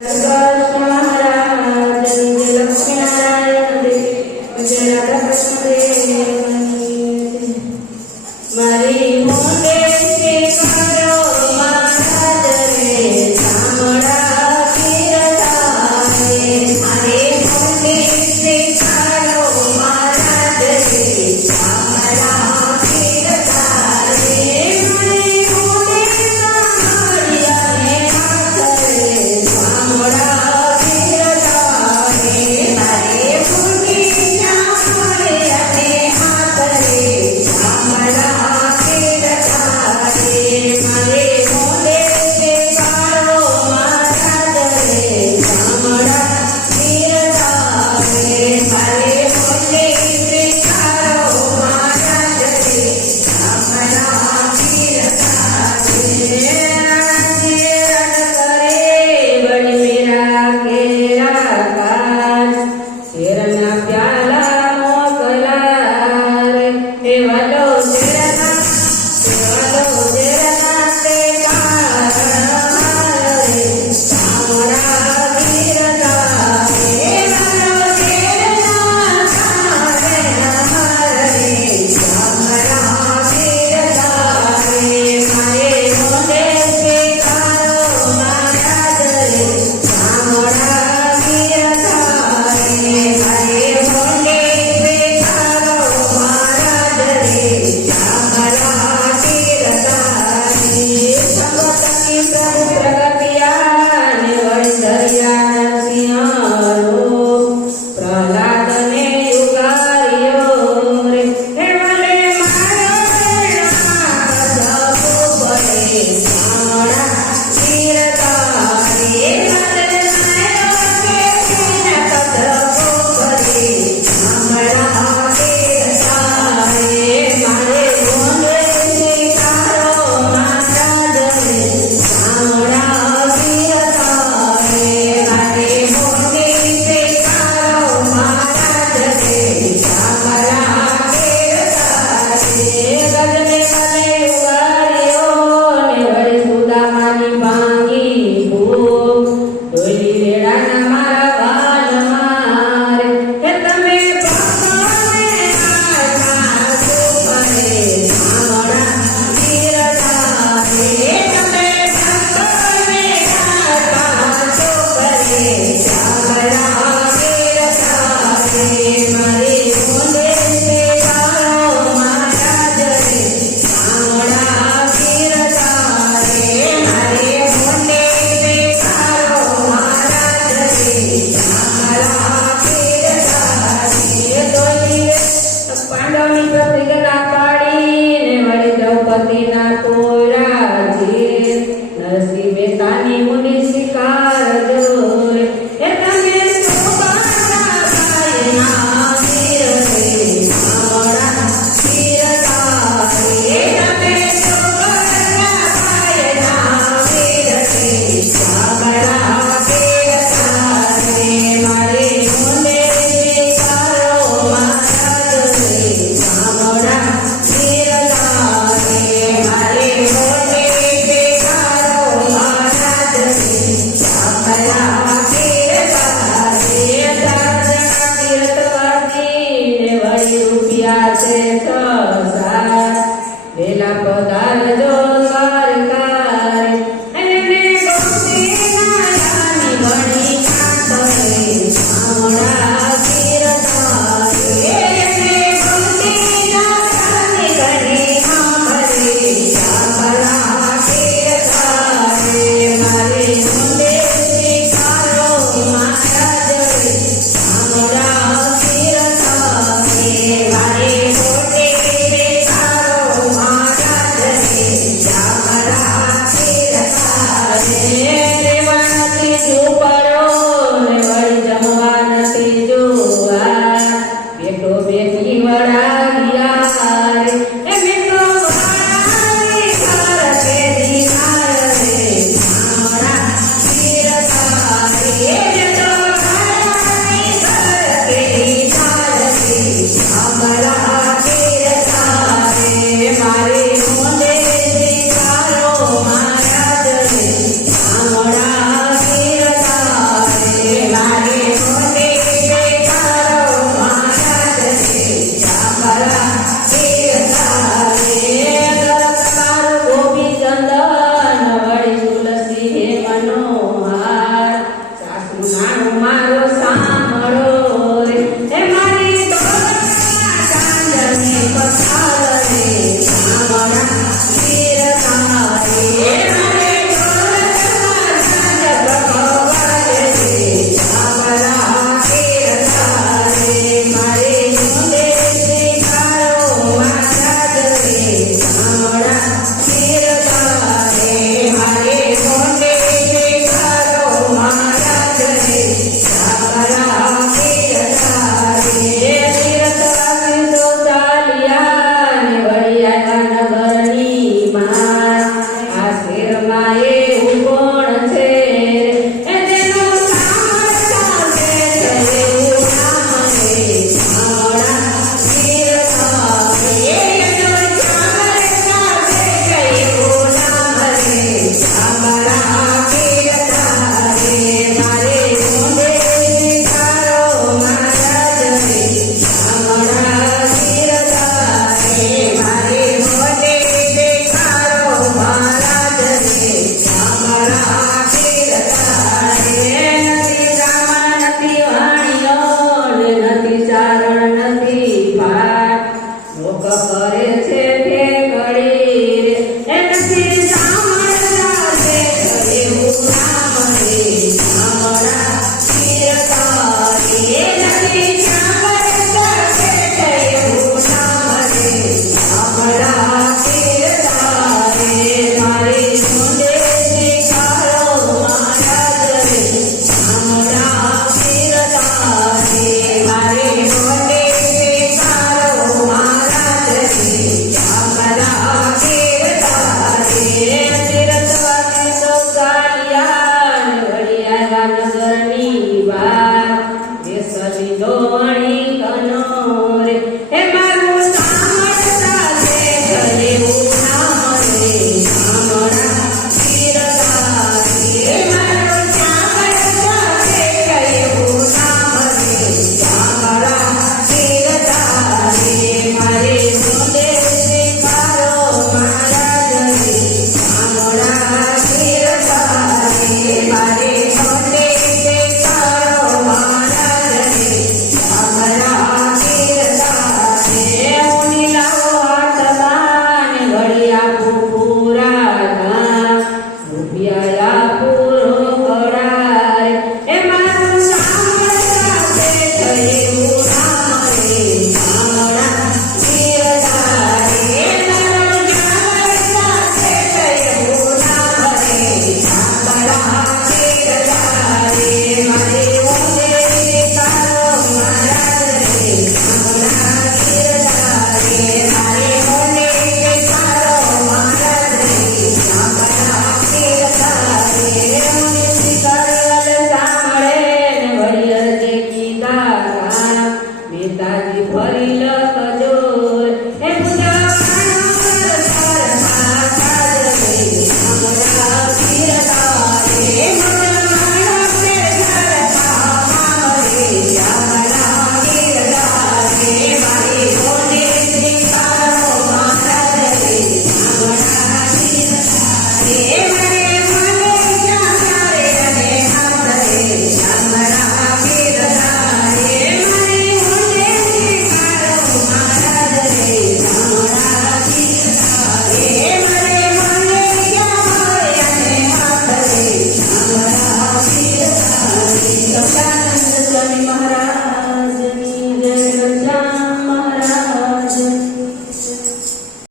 Essa esse cara deu